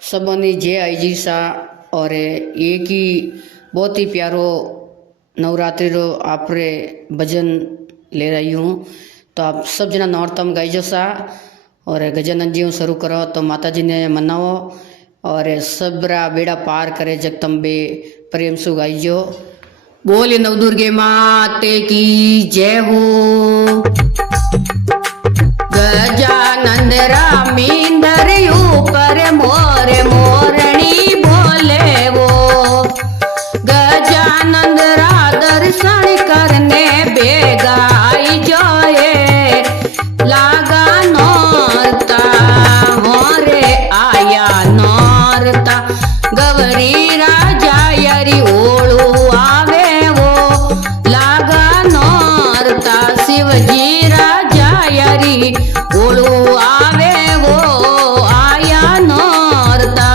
सबनी जय आई सा। और एक ही बहुत ही प्यारो नवरात्रि रो आप रे भजन ले रही हूँ। तो आप सब जना नौरतम गाइजो सा और गजानन जी शुरू करो तो माता जी ने मनाओ और सबरा बेड़ा पार करे जगदम्बे प्रेम सु गाइजो। बोलिए नवदुर्गे माते की जय हो। गजानंद रामींदर ऊपर मोरे मोरणी बोले वो। गजानंद रा दर्शन करने बेगा आई जोए लागा नौरता मोरे आया नौरता। गवरी राजा यरी ओळू आवे वो लागा नौरता। शिवजी राजा यरी ओळू आवे वो आया नौरता।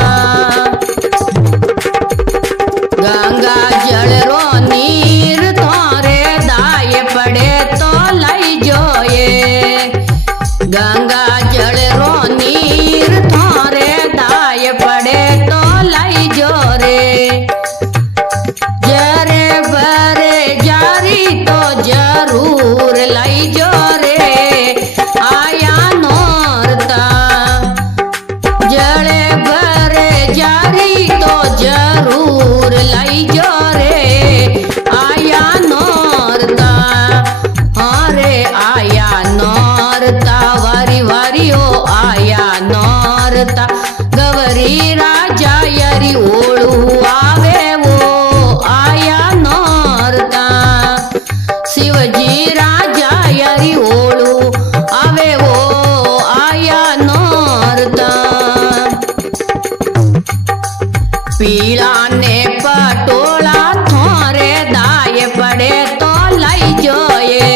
गंगा जल रो नीर तोरे दाय पड़े तो लाई जोए। गंगा जल रो नीर तोरे दाय पड़े तो लाई जो रे। जरे बरे जारी तो जरूर लाई जो रे आया नौरता। जड़े बरे जारी तो जरूर लाई जो रे आया नौरता। अरे आया नौरता वारी वारी ओ आया नौरता। गवरी राजा यरी ओळू आवे वो आया नौरता। शिवजी राजा यरी ओळू आवे वो आया नौरता। पीला ने पटोला थोरे दाय पड़े तो लाई जोए।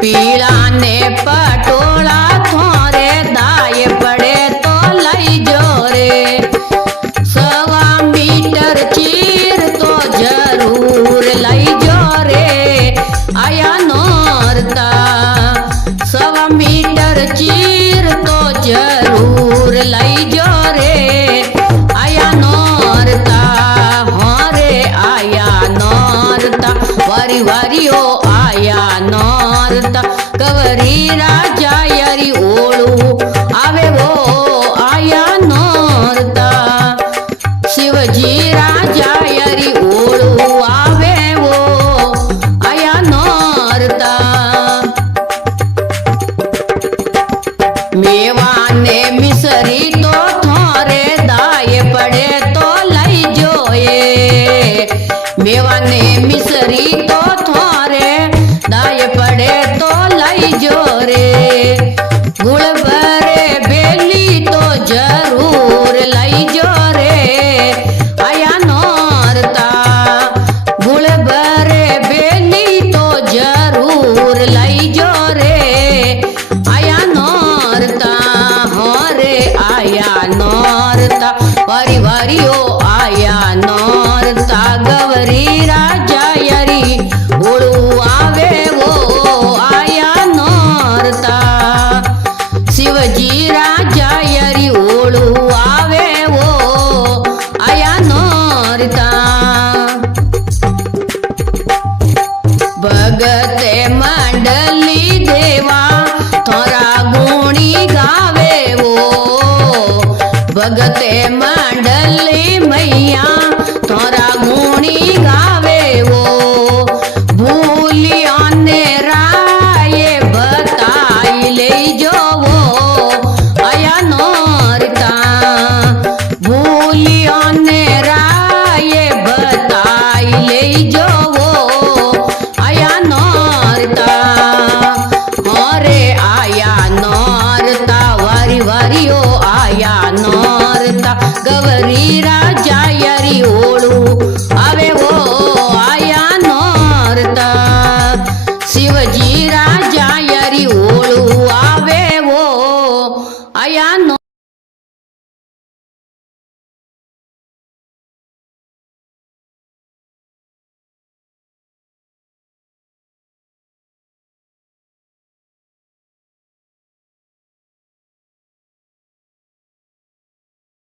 पीला ने पटोला थोरे दाय पड़े तो लाई जो रे। 1.25 मीटर चीर तो जरूर लाई जो रे आया नौरता। 1.25 मीटर चीर तो जरूर लाई जो रे आया नौरता। रे आया नौरता वारी वारी ओ आया नौरता। गवरी राजा यरी ओळू आवे वो आया नौरता। शिवजी राजा यरी ओळू आवे वो आया नौरता। मेवाने मिसरी तो थोरे दाय पड़े तो लाई जोए। मेवाने मिसरी तो थोरे दाय पड़े तो लाई जो रे। गुड़ भरे बेली तो जरूर लाई जो रे आया नौरता। गुड़ भरे बेली तो जरूर लाई जो रे आया नौरता। रे आया नौरता वारी वारी ओ आया नौरता। गवरी राजा यरी ओळू आवे वो आया नौरता। शिवजी राजा यरी ओळू आवे वो आया नौरता। भगते मंडली देवा थोरा गुणी गावे वो। भगते मंडली मैया थोरा गुणी गावे वो। भूलिया ने राय बताई ले जो वो आया नौरता। भूलिया ने राय बताई ले जो वो आया नौरता। अरे आया नौरता वारी वारी ओ आया नौरता। गवरी